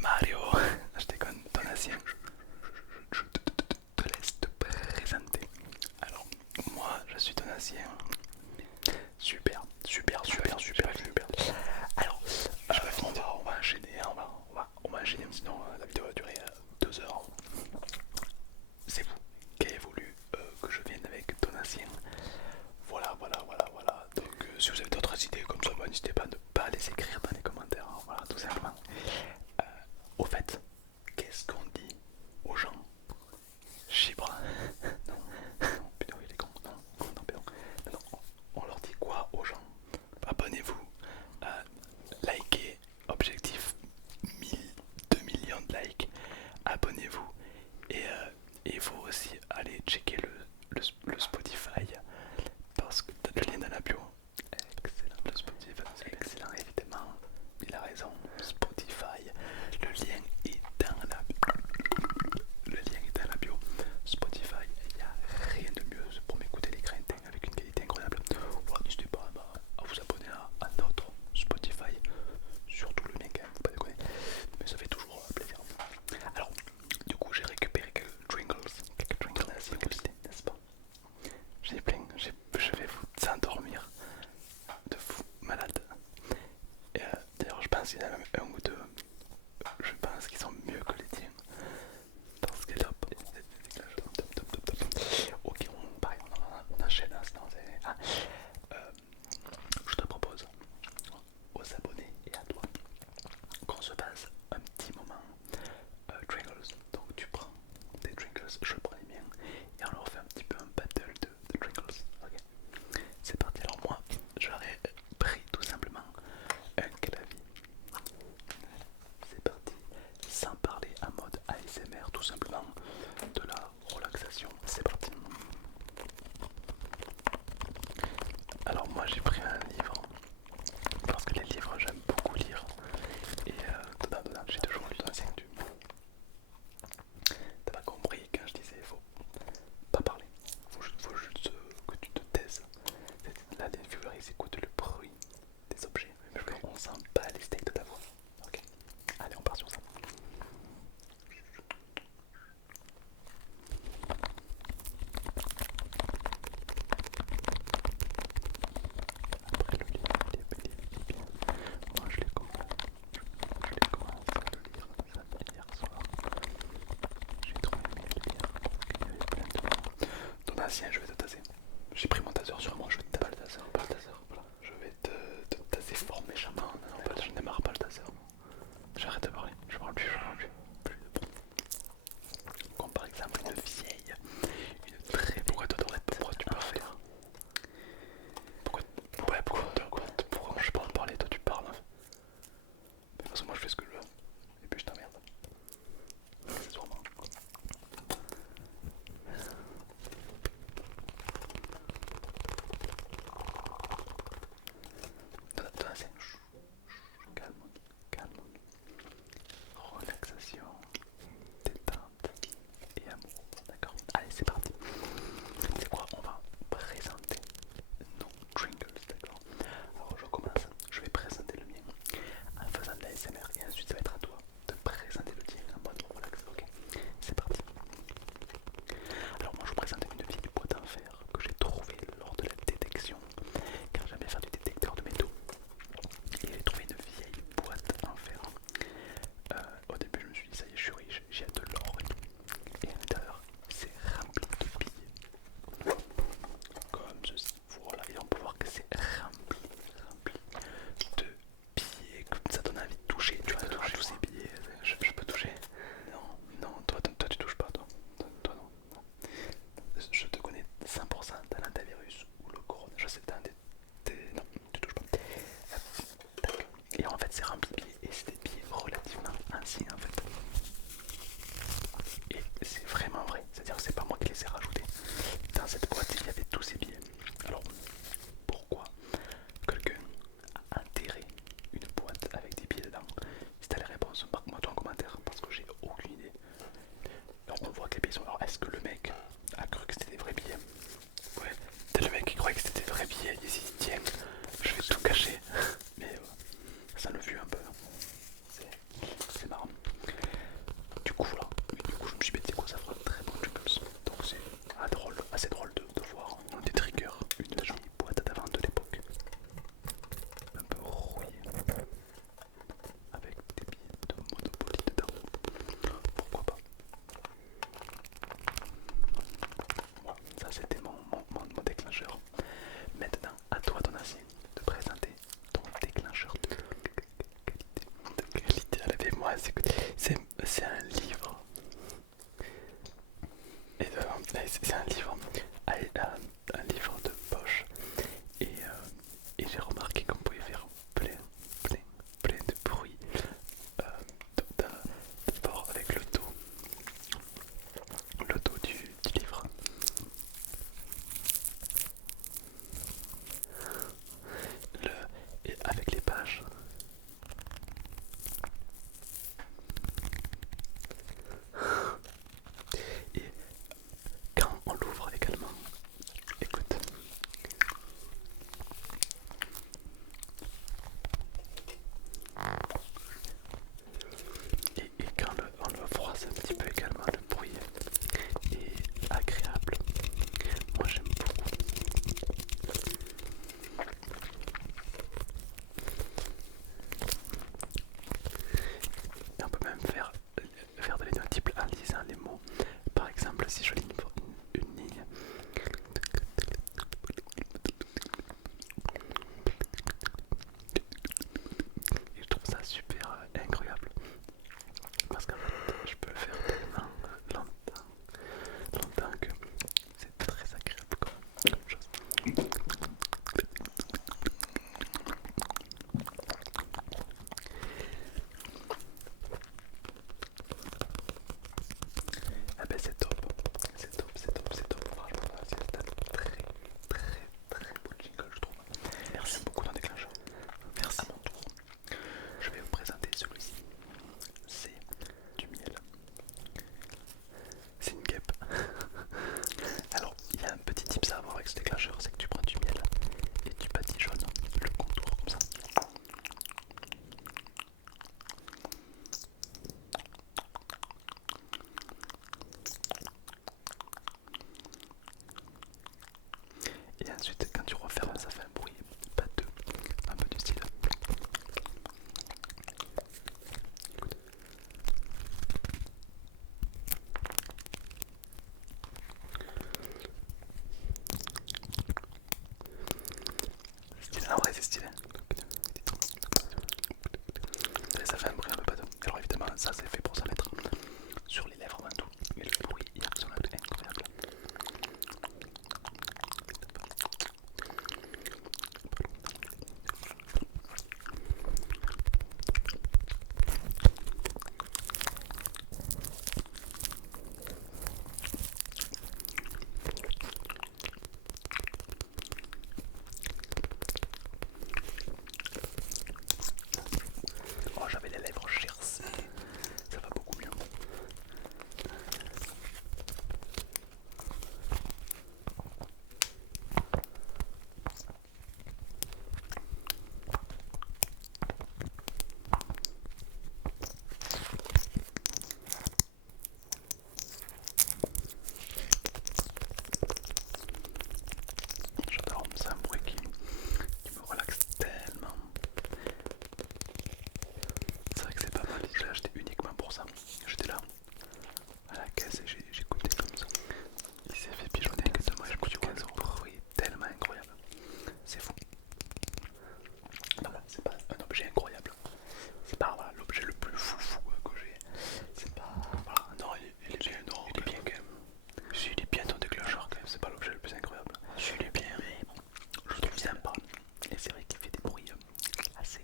Mario, je déconne, Donatien, te laisse te présenter. Alors, moi je suis Donatien. Super, super, super, super, super. Alors, on va enchaîner, on va enchaîner, sinon la vidéo va durer 2 heures. C'est vous qui avez voulu que je vienne avec Donatien. Voilà, voilà, voilà, voilà. Donc, si vous avez d'autres idées comme ça, n'hésitez pas à ne pas les écrire dans les commentaires. Hein. Voilà, tout simplement. Au fait, qu'est-ce qu'on dit aux gens? Chibre. Non, putain, il est con. Non, non, pardon. Non, on leur dit quoi aux gens? Abonnez-vous, likez, objectif 2 millions de likes. Abonnez-vous et il faut aussi aller checker le Spotify parce que le lien dans la bio. Excellent, le Spotify, excellent évidemment. Il a raison. Spotify, le lien est dans la le lien est dans la bio. Spotify, il n'y a rien de mieux pour m'écouter les crintés avec une qualité incroyable. Voilà, n'hésitez pas à vous abonner à notre Spotify, surtout le mien quand même, faut pas déconner, mais ça fait toujours plaisir. Alors, du coup, j'ai récupéré quelques Tringles assez qualité, n'est-ce pas? J'ai plein, je vais vous endormir de fou malade. D'ailleurs, je pense qu'il y en a même un ou deux, je pense qu'ils sont mieux que les tiens. Parce que top, top, top, top, top. Ok, pareil, on enchaîne là, sinon c'est. Ah, je te propose aux abonnés et à toi qu'on se passe un petit moment Trinkles. Donc tu prends tes Trinkles, je prends les miens et on leur fait un petit peu un battle de Trinkles. Ok, c'est parti. Alors moi, j'aurais pris tout simplement un clavier. C'est parti, sans parler en mode ASMR, tout simplement de la relaxation. C'est parti. Alors moi j'ai pris un livre parce que les livres j'aime beaucoup lire et dedans j'ai toujours lu dans du. T'as pas compris quand je disais faut pas parler, faut juste que tu te taises. Là les viewers ils écoutent le bruit des objets, mais on sent pas les steaks de ta voix. Ok, allez on part sur ça. Après le livre il est bien. Moi je l'ai commencé à le lire hier soir. J'ai trop aimé le lire parce qu'il y avait plein de... Ton ancien, je vais te taser. J'ai pris mon taser sur moi, je vais te taser. Pas le taser, pas le taser. Voilà. Je vais te taser fort méchamment. Non, non, pas, je ne démarre pas le taser. J'arrête de parler, je parle plus, je parle plus. Plus de bon. Comme par exemple une vieille, une très vieille. Pourquoi tu peux faire? Pourquoi, ouais, pourquoi moi je parle parler, toi tu parles hein. De toute façon moi je fais ce que je veux. Et puis je t'emmerde. C'est sûrement. Donne calme, calme. Relaxation, détente et amour. D'accord? Allez, c'est parti. C'est quoi? On va présenter nos Tringles, d'accord? Alors je commence. Je vais présenter le mien en faisant de la l'ASMR et ensuite ça va être à toi de présenter le tien en mode relax. Ok? C'est parti. Alors moi je vous présente une vieille boîte en fer que j'ai trouvée lors de la détection car j'aimais faire du détecteur de métaux. Et j'ai trouvé une vieille boîte en fer. Au début je me suis dit ça y est je suis riche, j'ai de l'or et tout. Et à l'intérieur ça fait un bruit un peu bateau. Alors évidemment, ça c'est fait pour se mettre sur les lèvres avant tout. Mais le bruit, il est absolument incroyable. Oh, j'avais les lèvres gercées, ça va beaucoup mieux. J'adore, c'est un bruit qui me relaxe tellement. C'est vrai que c'est pas mal, je l'ai acheté uniquement pour ça. J'étais là à la caisse et j'ai goûté comme ça. Il s'est fait pigeonner exactement et je coûte 15 euros. Le bruit est tellement incroyable. C'est fou. Voilà, c'est pas un objet incroyable. C'est pas voilà, l'objet le plus fou que j'ai. C'est pas. Voilà, non, il est bien, non, il est bien quand même. Si, il est bien dans déclencheur quand même, c'est pas l'objet le plus incroyable. Si, il est bien, mais je le trouve sympa. Et c'est vrai qu'il fait des bruits assez.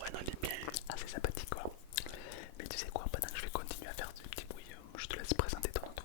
Ouais, non, il est bien, assez sympathique quoi. Mais tu sais quoi, pendant que je vais continuer à faire des petits bruits, je te laisse présenter ton autre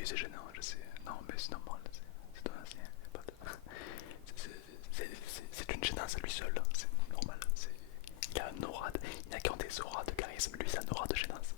Oui, c'est gênant, je sais. Non, mais c'est normal, c'est Donatien. C'est une gênance à lui seul, c'est normal. Il a un aura, il n'a qu'un des auras de charisme, lui, c'est un aura de gênance.